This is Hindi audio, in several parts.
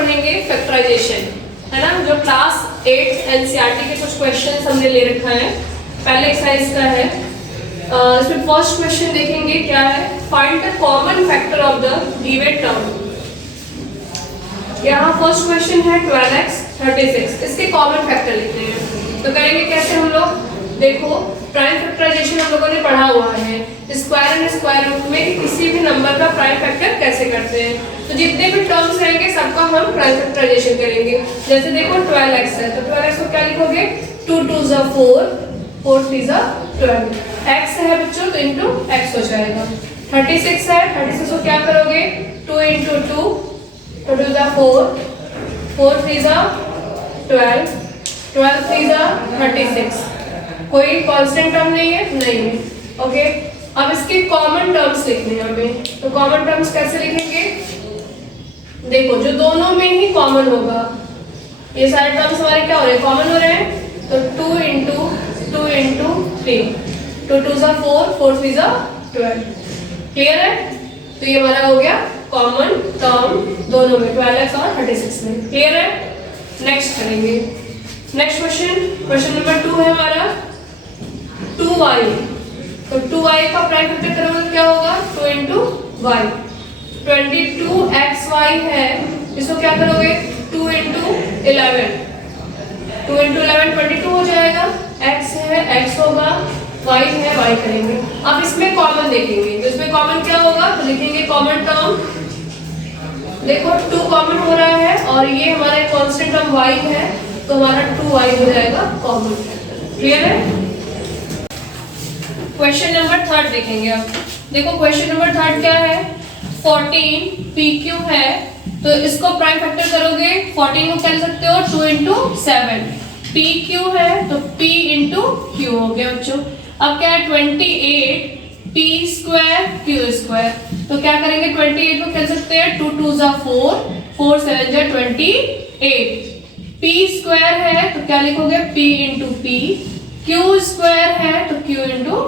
पढ़ेंगे फैक्टराइजेशन, है ना, जो क्लास 8 एनसीईआरटी के कुछ क्वेश्चन हमने ले रखा है। पहले एक्सरसाइज का है, इसमें फर्स्ट क्वेश्चन देखेंगे क्या है, find the common factor of the given term. यहाँ फर्स्ट क्वेश्चन है 12x 36, इसके कॉमन फैक्टर लिखते हैं। तो करेंगे कैसे हम लोग, देखो प्राइम फैक्टराइजेशन हम लोगों ने पढ़ा हुआ है, स्क्वायर एंड स्क्वायर रूट में कि किसी भी नंबर का प्राइम फैक्टर कैसे करते हैं। तो जितने भी टर्म्स रहेंगे सबका हम प्राइम फैक्टराइजेशन करेंगे। जैसे देखो 12x है, तो 12x को क्या लिखोगे, 2 2 ज़ा 4, 4 3 ज़ा 12, x है बच्चों तो इंटू x हो जाएगा। 36 है, 36 को क्या करोगे, 2 इंटू 2, 2 2 ज़ा 4, 4 3 ज़ा 12, 12 3 ज़ा 36। कोई कांस्टेंट टर्म नहीं है, नहीं है, ओके। अब इसके कॉमन टर्म्स लिखने हैं हमें, तो कॉमन टर्म्स कैसे लिखेंगे, देखो जो दोनों में ही कॉमन होगा, ये सारे टर्म्स हमारे क्या हो रहे हैं, कॉमन हो रहे हैं। तो 2 इंटू 2 इंटू 3, 2 2 ज़ा 4, 4 3 ज़ा 12, क्लियर है। तो ये हमारा हो गया कॉमन टर्म दोनों में, 12x और 36 में, क्लियर है। नेक्स्ट करेंगे, नेक्स्ट क्वेश्चन, क्वेश्चन नंबर 2 है हमारा 2y। तो 2y का प्राइम फैक्टर करोगे क्या होगा, 2 इंटू y। 22xy है, इसको क्या करोगे, 2 इंटू 11, 2 इंटू 11 22 हो जाएगा। x है, x होगा, y है, y करेंगे। अब इसमें कॉमन देखेंगे, तो इसमें कॉमन क्या होगा, तो लिखेंगे कॉमन टर्म, देखो 2 कॉमन हो रहा है और ये हमारा कांस्टेंट टर्म y है, तो हमारा 2y हो जाएगा कॉमन फैक्टर, क्लियर है। क्वेश्चन नंबर 3 देखेंगे अब, देखो क्वेश्चन नंबर 3 क्या है, 14 pq है, तो इसको प्राइम फैक्टर करोगे, 14 को क्या लिख सकते हो, 2 इंटू 7, pq है तो p इंटू q हो गया बच्चों। अब क्या है 28 p स्क्वायर q स्क्वायर, तो क्या करेंगे 28 को कह सकते हैं 2 2 ज़ा 4, 4 7 ज़ा 28, p स्क्वायर है तो क्या लिखोगे p into p, q square है तो q इंटू।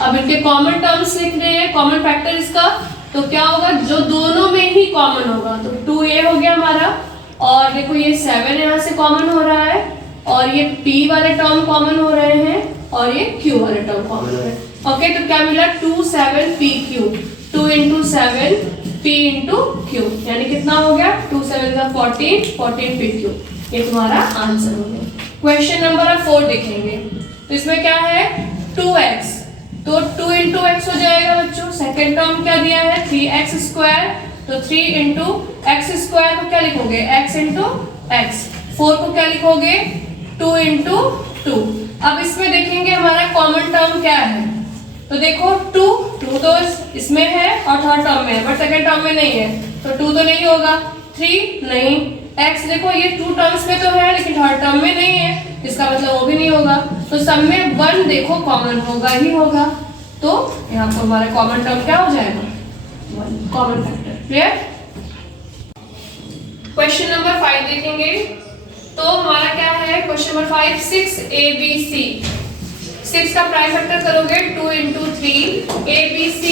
अब इनके कॉमन टर्म्स लिखने हैं, कॉमन फैक्टर इसका, तो क्या होगा, जो दोनों में ही कॉमन होगा, तो 2 ये हो गया हमारा, और देखो ये 7 यहाँ से कॉमन हो रहा है, और ये p वाले टर्म कॉमन हो रहे हैं, और ये q वाले टर्म कॉमन हो रहे हैं, ओके। तो क्या मिला 2 7 pq, 2 into 7 p into q, यानी कितना हो गया, 2 7 ज़ा 14, 14 pq, ये तुम्हारा आंसर हो गया। क्वेश्चन नंबर 4 देखेंगे, तो इसमें क्या है 2x, तो 2 इंटू एक्स हो जाएगा बच्चों। सेकेंड टर्म क्या दिया है 3x स्क्वायर, तो 3 इंटू एक्स स्क्वायर को क्या लिखोगे, x इंटू एक्स। 4 को क्या लिखोगे, 2 इंटू 2। अब इसमें देखेंगे हमारा कॉमन टर्म क्या है, तो देखो 2 तो इसमें है और थर्ड टर्म में है, बट सेकेंड टर्म में नहीं है, तो 2 तो नहीं होगा, 3 नहीं, x देखो ये 2 टर्म्स में तो है लेकिन थर्ड टर्म में नहीं है, इसका मतलब वो भी नहीं होगा। तो सब में 1 देखो कॉमन होगा ही होगा, तो यहाँ पर हमारा कॉमन टर्म क्या हो जाएगा, 1 common factor, clear. Question number 5 देखेंगे, तो हमारा क्या है क्वेश्चन नंबर 5, 6abc, 6 का प्राइम फैक्टर करोगे 2 into 3 abc,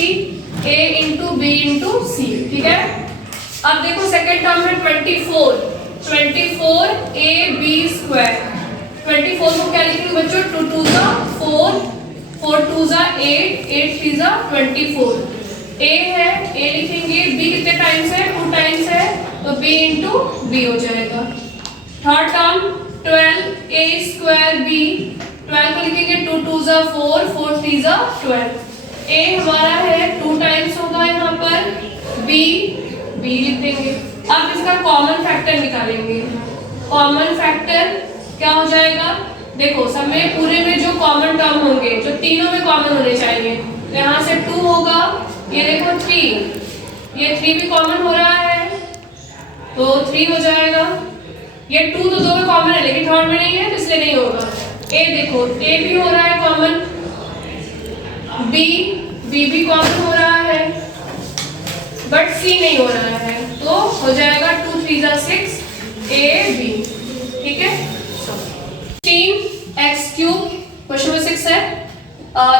a into b into c, ठीक है। अब देखो सेकेंड टर्म है 24 ab स्क्वायर, 24 को क्या लिखेंगे बच्चों, 2 2 ज़ा 4, 4 2 ज़ा 8, 8 3 ज़ा 24, a है, a लिखेंगे, b कितने टाइम्स है, 2 टाइम्स है, तो b इंटू b हो जाएगा। Third term 12 a square b, 12 को लिखेंगे 2 2 ज़ा 4, 4 3 ज़ा 12, a हमारा है 2 टाइम्स होगा यहाँ पर, b लिख देंगे। अब इसका कॉमन फैक्टर निकालेंगे, कॉमन फैक्टर क्या हो जाएगा, देखो सब में पूरे में जो कॉमन टर्म होंगे, जो तीनों में कॉमन होने चाहिए, तो यहाँ से 2 होगा, ये देखो 3, ये 3 भी कॉमन हो रहा है, तो 3 हो जाएगा। ये 2 तो 2 में कॉमन है लेकिन थर्ड में नहीं है, तो इसलिए नहीं होगा। a देखो a भी हो रहा है कॉमन, b भी कॉमन हो रहा है, बट c नहीं हो रहा है, तो हो जाएगा 2 3 ज़ा 6 ab, ठीक है। 16x क्यूब, क्वेश्चन नंबर 6 है,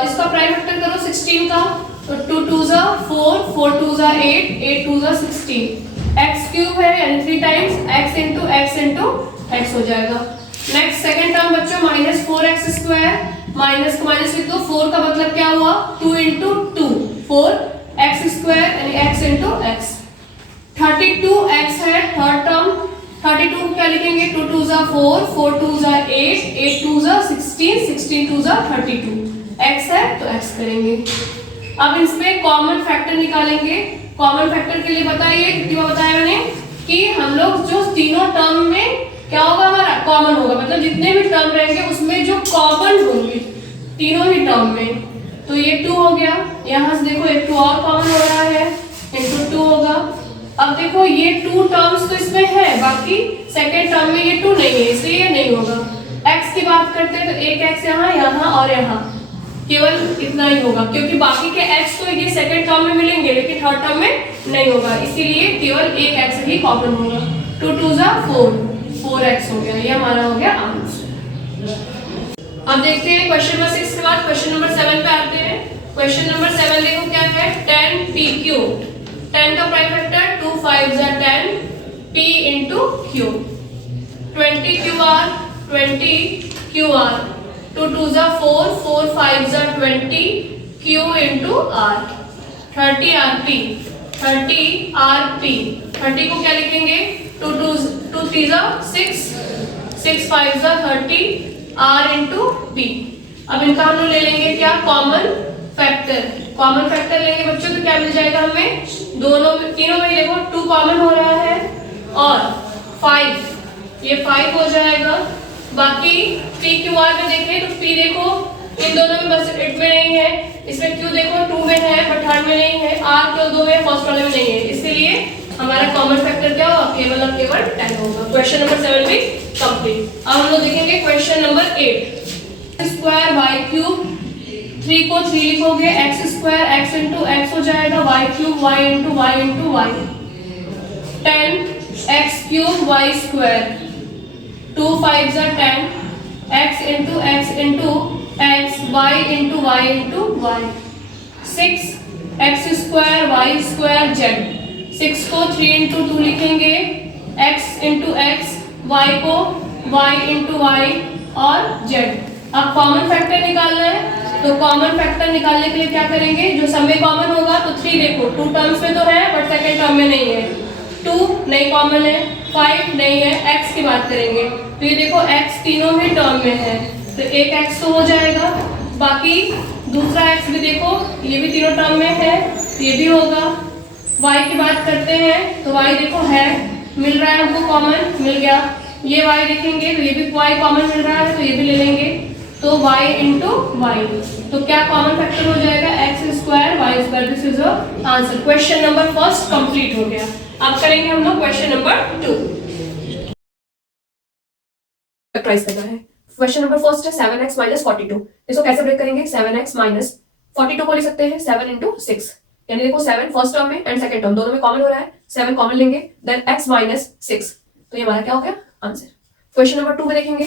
इसका प्राइम फैक्टर करो 16 का, तो 2 2 ज़ा 4, 4 2 ज़ा 8, 8 2 ज़ा 16, एक्स क्यूब है यानी 3 टाइम्स एक्स इंटू एक्स हो जाएगा। नेक्स्ट सेकंड टर्म बच्चों माइनस 4x स्क्वायर, माइनस को माइनस लिख दो, 4 का मतलब क्या हुआ 2 इंटू 2 4x स्क्वायर यानी x इंटू एक्स। 32x है थर्ड टर्म, 32 को क्या लिखेंगे 2 2 जा 4 4 2 जा 8 8 2 जा 16 16 2 जा 32, x है तो x करेंगे। अब इसमें कॉमन फैक्टर निकालेंगे। कॉमन फैक्टर के लिए बताइए कितनी बार बताया मैंने कि हम लोग जो तीनों टर्म में क्या होगा हमारा कॉमन होगा, मतलब जितने भी टर्म रहेंगे उसमें जो कॉमन होंगे तीनों ही टर्म में, तो ये 2 हो गया। यहाँ से देखो एक 2 और कॉमन हो रहा है इंटू 2 होगा। अब देखो ये 2 टर्म्स तो इसमें है, बाकी सेकेंड टर्म में ये 2 नहीं है इसलिए ये नहीं होगा। x की बात करते हैं तो एक x यहाँ यहाँ और यहाँ केवल इतना ही होगा, क्योंकि बाकी के x तो ये सेकंड टर्म में मिलेंगे लेकिन थर्ड टर्म में नहीं होगा, इसीलिए केवल एक x ही कॉमन होगा। 2 2 जा 4x हो गया, ये हमारा हो गया आंसर। अब देखते हैं क्वेश्चन नंबर 6 के बाद क्वेश्चन नंबर 7 पे आते हैं। क्वेश्चन नंबर 7 देखो क्या है 10p³। 10 का प्राइम फैक्टर 2 5 जा 10 p इंटू क्यू, 20qr 2 2 जा 4 4 5 जा 20 q इंटू r। 30rp 30 को क्या लिखेंगे 2 3 जा 6 6 5 जा 30 r इंटू p। अब इनका हम लोग ले लेंगे क्या कॉमन फैक्टर। कॉमन फैक्टर लेंगे बच्चों तो क्या मिल जाएगा हमें, दोनों तीनों में देखो 2 कॉमन हो रहा है और 5 ये 5 हो जाएगा। बाकी pqr में देखें तो p देखो इन दोनों में बस इट में नहीं है, इसमें q देखो 2 में है बट थर्ड में नहीं है, r क्यों 2 में फर्स्ट वाले में नहीं है, इसलिए हमारा कॉमन फैक्टर क्या होगा केवल और केवल 10 होगा। क्वेश्चन नंबर 7 भी कंप्लीट। अब हम लोग देखेंगे question number 8। Square y cube, 3 को 3 लिखोगे x square x into x हो जाएगा, y cube y into y into y. 10 x cube y square 2 5 जा 10 x into x y into y 6 x square y square z। 6 को 3 इंटू 2 लिखेंगे x इंटू x, y को y इंटू y और z। अब कॉमन फैक्टर निकालना है तो कॉमन फैक्टर निकालने के लिए क्या करेंगे, जो सब में कॉमन होगा तो 3 देखो 2 टर्म्स में तो है बट सेकेंड टर्म में नहीं है, 2 नहीं कॉमन है, 5 नहीं है, x की बात करेंगे तो ये देखो x तीनों ही टर्म में है तो एक x तो हो जाएगा। बाकी दूसरा x भी देखो ये भी तीनों टर्म में है तो ये भी होगा। y की बात करते हैं तो y देखो है मिल रहा है हमको कॉमन मिल गया, ये y देखेंगे तो ये भी y कॉमन मिल रहा है तो ये भी ले लेंगे तो y इंटू वाई, तो क्या कॉमन फैक्टर हो जाएगा x square y square. This is answer. Question number first complete हो गया। अब करेंगे हम लोग क्वेश्चन नंबर 2। फैक्टराइज करना है। क्वेश्चन नंबर फर्स्ट है 7x माइनस 42। इसको कैसे ब्रेक करेंगे, 7x माइनस 42 को ले सकते हैं 7 इंटू 6, यानी देखो 7 फर्स्ट टर्म में एंड सेकंड टर्म दोनों में कॉमन हो रहा है, 7 कॉमन लेंगे देन x माइनस 6, तो ये हमारा क्या हो गया आंसर। क्वेश्चन नंबर 2 में देखेंगे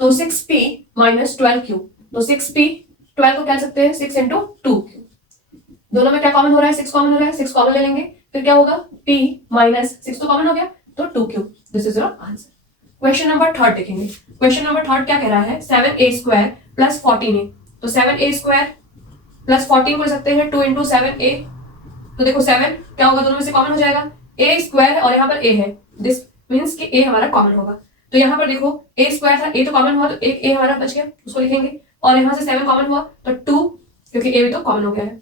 तो 6p माइनस 12q, तो 6p 12 को क्या लिख सकते हैं 6 इंटू 2, दोनों में क्या कॉमन हो रहा है 6 कॉमन हो रहा है, 6 कॉमन ले लेंगे फिर क्या होगा p माइनस 6 तो कॉमन हो गया तो 2q। This is your answer. Question number 3 देखेंगे। क्वेश्चन नंबर 3 क्या कह रहा है 7a स्क्वायर प्लस 14a, तो 7a स्क्वायर प्लस 14 को ले सकते हैं 2 इंटू 7a, तो देखो 7 क्या होगा दोनों में से कॉमन हो जाएगा, a स्क्वायर और यहाँ पर a है, दिस मीन्स कि a हमारा कॉमन होगा, तो यहाँ पर देखो a स्क्वायर था a तो कॉमन हुआ तो एक a हमारा बच गया उसको लिखेंगे और यहाँ से 7 कॉमन हुआ तो 2 क्योंकि a भी तो कॉमन हो गया है।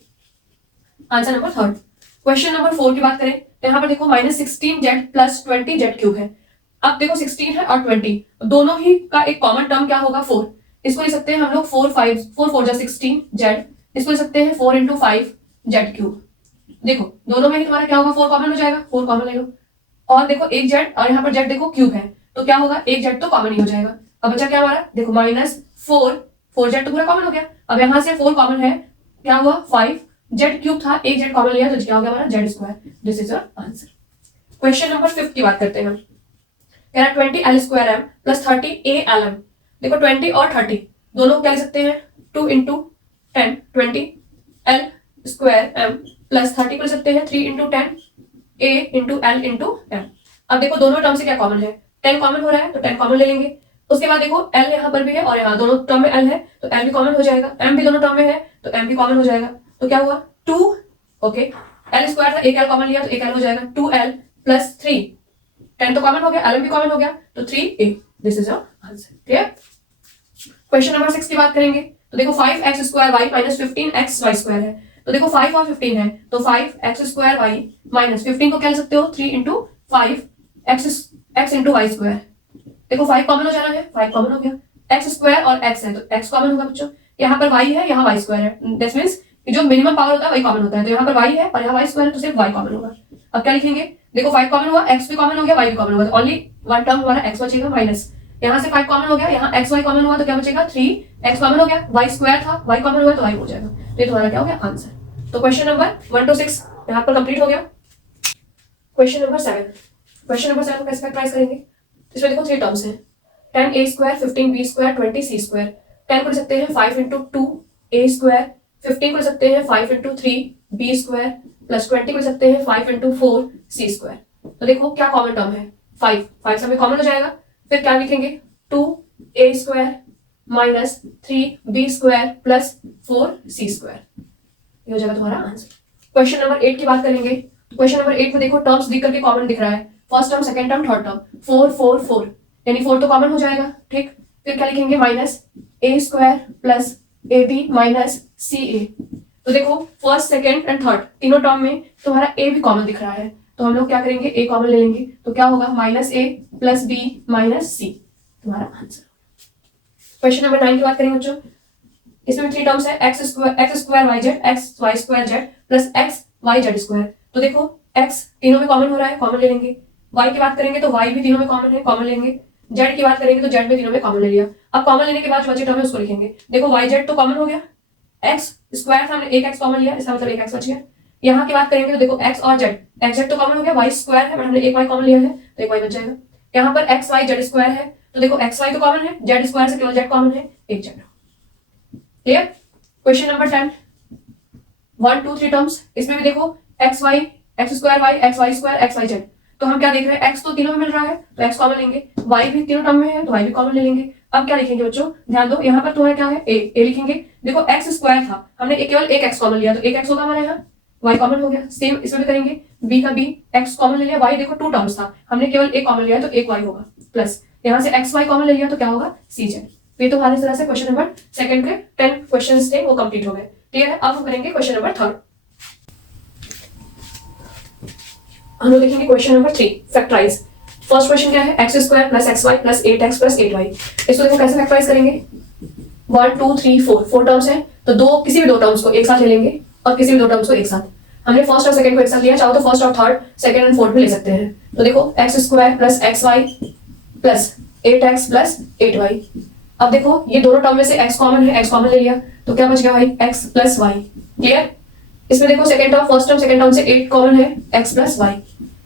Answer number 3। क्वेश्चन नंबर 4 की बात करें तो यहाँ पर देखो minus 16z plus 20z cube है। अब देखो 16 है और 20 दोनों ही का एक कॉमन टर्म क्या होगा 4, इसको ले सकते हैं हम लोग 4 4 जा 16z, इसको ले सकते हैं 4 इंटू 5z क्यूब। देखो दोनों में ही तुम्हारा क्या होगा 4 कॉमन हो जाएगा, 4 कॉमन ले लो और देखो एक z और यहाँ पर z देखो क्यूब है तो क्या होगा एक z तो कॉमन ही हो जाएगा। अब बचा क्या हमारा देखो माइनस 4z तो पूरा कॉमन हो गया, अब यहाँ से 4 कॉमन है क्या हुआ 5z क्यूब था एक z कॉमन लिया तो क्या हो गया हमारा z square. This is your answer. Question number 5 की बात करते हैं। कह रहा 20l square m plus 30a lm, देखो 20 और 30 दोनों क्या लिख सकते हैं 2 into 10 20 l square m plus 30 को लिख सकते हैं 3 into 10 a into l into m. अब देखो दोनों टर्म से क्या कॉमन है, 10 कॉमन हो रहा है तो 10 कॉमन ले लेंगे। उसके बाद देखो एल यहाँ पर भी है और यहाँ दोनों टर्म में एल है तो एल भी कॉमन हो जाएगा, एम भी दोनों टर्म में है तो एम भी कॉमन हो जाएगा। तो क्या हुआ 2, ओके एल स्क्वायर था, एक एल कॉमन लिया तो एक एल हो जाएगा 2l प्लस 3, 10 तो कॉमन हो गया, एल भी कॉमन हो गया तो 3a। This is your answer. Clear. Question number 6 की बात करेंगे तो देखो 5x square y minus 15x y square है। तो देखो 5 और 15 है तो 5x स्क्वायर वाई माइनस 15 को क्या लिख सकते हो 3 into 5 x into y square. देखो 5 कॉमन हो जाना है, 5 कॉमन हो गया, x स्क्वायर और x है तो x कॉमन होगा बच्चों, यहाँ पर y है यहाँ y स्क्वायर है, दैट मींस जो मिनिमम पावर होता है वही कॉमन होता है, तो यहाँ पर y है और यहाँ y स्क्वायर है तो सिर्फ y कॉमन होगा। अब क्या लिखेंगे, देखो 5 कॉमन हुआ, x भी कॉमन हो गया, y भी कॉमन होगा, तो ओनली वन टर्म हमारा x बचेगा माइनस, यहाँ से 5 कॉमन हो गया, यहाँ xy कॉमन हुआ तो क्या बचेगा 3x कॉमन हो गया, y स्क्वायर था y कॉमन हुआ तो y हो जाएगा। तो ये तुम्हारा क्या हो गया आंसर। तो क्वेश्चन नंबर 1 to 6 यहाँ पर कंप्लीट हो गया। क्वेश्चन नंबर 7, क्वेश्चन नंबर 7 कैसे फैक्टराइज करेंगे, इसमें देखो 3 टर्म्स हैं 10a square 15b square 20c square. 10 को लिख सकते हैं 5 इंटू 2a स्क्वायर, 15 को लिख सकते हैं 5 इंटू 3b स्क्वायर प्लस 20 को लिख सकते हैं 5 इंटू 4c स्क्वायर। तो देखो क्या कॉमन टर्म है 5 सब में कॉमन हो जाएगा, फिर क्या लिखेंगे 2a square minus 3b square plus 4c square, ये हो जाएगा तुम्हारा आंसर। क्वेश्चन नंबर 8 की बात करेंगे। क्वेश्चन नंबर 8 में देखो टर्म्स दिख करके कॉमन दिख रहा है, first term second term third term, 4 4 4 यानी 4 तो कॉमन हो जाएगा, ठीक। फिर क्या लिखेंगे minus a square plus ab minus ca। तो देखो फर्स्ट सेकंड एंड थर्ड तीनों टर्म में तुम्हारा a भी कॉमन दिख रहा है, तो हम लोग क्या करेंगे a कॉमन ले लेंगे, तो क्या होगा minus a plus b minus c, तुम्हारा आंसर। क्वेश्चन नंबर 9 की बात करेंगे बच्चों, इसमें 3 टर्म्स है x square y Z x y square z plus x y z square. तो देखो x तीनों में कॉमन हो रहा है, कॉमन ले लेंगे, y की बात करेंगे तो y भी तीनों में कॉमन है, कॉमन लेंगे, z की बात करेंगे तो z भी तीनों में कॉमन ले लिया। अब कॉमन लेने के बाद जो बचे टर्म है उसको लिखेंगे, देखो y z तो कॉमन हो गया, x स्क्वायर था हमने एक x कॉमन लिया, इसका मतलब एक x बच गया। यहाँ की बात करेंगे तो देखो x और z, x z तो कॉमन हो गया, y स्क्वायर है हमने एक y कॉमन लिया है तो एक y बच जाएगा। यहाँ पर x y z स्क्वायर है तो देखो x y तो कॉमन है, z स्क्वायर से केवल z कॉमन है, एक z। Clear. Question number 10, 1 2 3 terms, इसमें भी देखो x square y x y square x y z। तो हम क्या देख रहे हैं x तो तीनों में मिल रहा है तो x कॉमन लेंगे, y भी तीनों टर्म में है तो y भी कॉमन ले लेंगे। अब क्या लिखेंगे बच्चों, ध्यान दो यहाँ पर तुम्हारा क्या है a लिखेंगे, देखो x स्क्वायर था हमने केवल एक x कॉमन लिया तो एक x होगा हमारा, यहाँ y कॉमन हो गया, सेम इसमें भी करेंगे, b का b x कॉमन ले लिया, y देखो 2 टर्म्स था हमने केवल एक कॉमन लिया तो एक y होगा, प्लस यहाँ से x y कॉमन ले लिया तो क्या होगा c z। ये तो हमारे तरह से क्वेश्चन नंबर सेकंड के 10 क्वेश्चंस थे वो कंप्लीट हो गए। क्लियर है। अब हम करेंगे क्वेश्चन नंबर 3, हम लोग देखेंगे question number 3 factorise. First question क्या है x square plus xy plus 8x plus 8y। इसको देखो कैसे फैक्टराइज करेंगे, 1 2 3 4 टर्म्स है तो किसी भी दो टर्म्स को एक साथ ले लेंगे और किसी भी दो टर्म्स को एक साथ, हमने फर्स्ट और सेकंड को एक साथ लिया, चाहो तो फर्स्ट और थर्ड सेकंड एंड फोर्थ भी ले सकते हैं। तो देखो x square plus xy plus 8x plus 8y। अब देखो ये दोनों टर्म में से x कॉमन है, x कॉमन ले लिया तो क्या बच गया भाई x प्लस y। क्लियर। इसमें देखो second term first term second term से 8 कॉमन है, x प्लस y।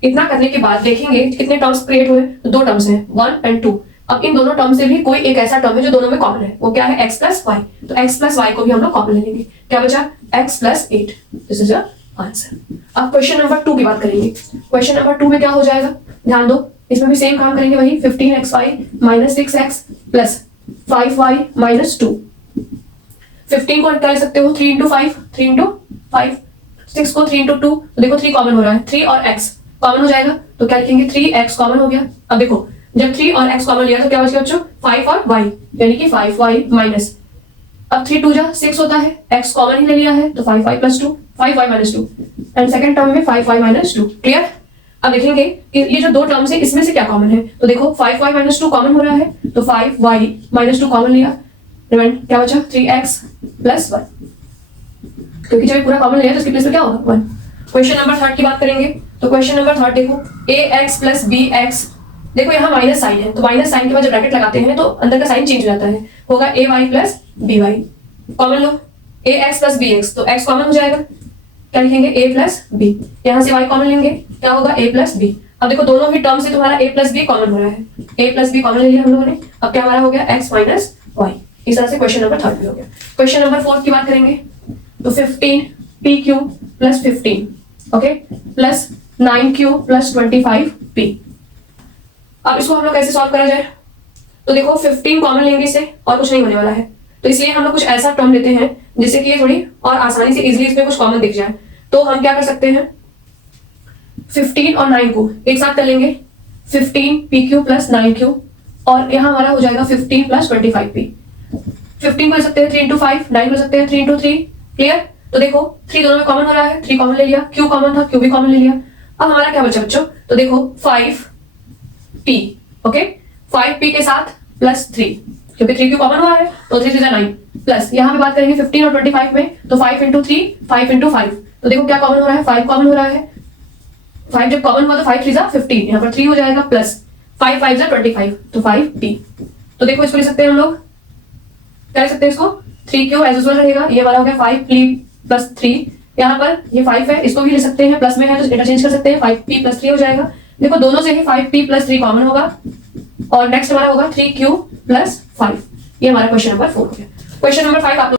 इतना करने के बाद देखेंगे कितने टर्म्स क्रिएट हुए, तो दो टर्म्स हैं 1 और 2। अब इन दोनों टर्म से भी कोई एक ऐसा टर्म है जो दोनों में कॉमन है, वो क्या है x प्लस y, तो x प्लस y को भी हम लोग कॉमन ले लेंगे, क्या बचा x plus 8। This is your answer. अब क्वेश्चन नंबर 2 की बात करेंगे। क्वेश्चन नंबर 2 में क्या हो जाएगा, ध्यान दो इसमें भी सेम काम करेंगे वही, 15xy minus 6x plus 5y minus 2। 15 को क्या ले सकते हो 3 इंटू 5, 3 इंटू 5, 6 को 3 इंटू 2, तो देखो 3 कॉमन हो रहा है, 3 और x कॉमन हो जाएगा तो क्या लिखेंगे 3x कॉमन हो गया। अब देखो जब 3 और x कॉमन लिया तो क्या बच गया बच्चों 5 और y, यानी कि 5y माइनस, अब 3 2 जा 6 होता है, x कॉमन ही ले लिया है तो 5y plus 2, 5y minus 2 and second term में 5y माइनस 2। क्लियर। अब देखेंगे कि ये जो दो टर्म्स है इसमें से क्या कॉमन है, तो देखो 5y माइनस 2 कॉमन हो रहा है तो 5y माइनस 2 कॉमन लिया, रिमाइंड क्या बचा 3x प्लस 1, क्योंकि जब पूरा कॉमन लिया तो इसके प्लेस पे क्या होगा 1। क्वेश्चन नंबर 3 की बात करेंगे तो क्वेश्चन नंबर 3 देखो ax प्लस bx, देखो यहाँ माइनस साइन है तो माइनस साइन के बाद जब ब्रैकेट लगाते हैं तो अंदर का साइन चेंज हो जाता है, होगा ay plus by। Common low ax plus bx तो x कॉमन हो जाएगा, क्या लिखेंगे a प्लस b, यहाँ से y कॉमन लेंगे क्या होगा a प्लस b। अब देखो दोनों ही टर्म से तुम्हारा a प्लस b कॉमन हो रहा है, a प्लस b कॉमन ले लिया हम लोगों ने, अब क्या हमारा हो गया x माइनस y। इस तरह से क्वेश्चन नंबर 3 भी हो गया। क्वेश्चन नंबर 4 की बात करेंगे तो 15 pq plus 15 okay plus 9Q plus 25P। अब इसको हम लोग कैसे सॉल्व करा जाए? तो देखो 15 कॉमन लेंगे इससे और कुछ नहीं होने वाला है, तो इसलिए हम लोग कुछ ऐसा टर्म लेते हैं जिससे कि ये थोड़ी और आसानी से इजीली इसमें कुछ कॉमन दिख जाए। तो हम क्या कर सकते हैं, 15 और 9 को एक साथ कर लेंगे, 15PQ प्लस 9Q, और यहाँ हमारा हो जाएगा 15 प्लस 25P। 15 कर सकते हैं 3 इंटू 5, 9 कर सकते हैं 3 इंटू 3। क्लियर? तो देखो 3 दोनों में कॉमन हो रहा है, 3 कॉमन ले लिया, Q कॉमन था, Q भी कॉमन ले लिया। अब हमारा क्या बचा बच्चों? तो देखो 5P, ओके, 5P के साथ प्लस 3, क्योंकि 3Q कॉमन हुआ है तो 3 3 9 प्लस, यहाँ पे बात करेंगे 15 और 25 में, तो 5 इंटू 3, 5 इंटू 5। तो देखो क्या कॉमन हो रहा है, 5 कॉमन हो रहा है। 5 जब कॉमन हुआ तो 5 3 15, यहाँ पर 3 हो जाएगा प्लस 5 5 25, तो 5P। तो देखो इसको लिख सकते हैं हम लोग, क्या लिख सकते हैं इसको, 3Q एज यूजुअल रहेगा, ये वाला हो गया 5P प्लस 3, यहाँ पर ये 5 है, इसको भी लिख सकते हैं, प्लस में है तो इंटरचेंज कर सकते हैं, 5P प्लस 3 हो जाएगा। देखो दोनों से ही 5P प्लस 3 कॉमन होगा, और नेक्स्ट हमारा होगा 3Q प्लस 5। ये हमारा क्वेश्चन नंबर 4 हो गया। क्वेश्चन नंबर 5 आप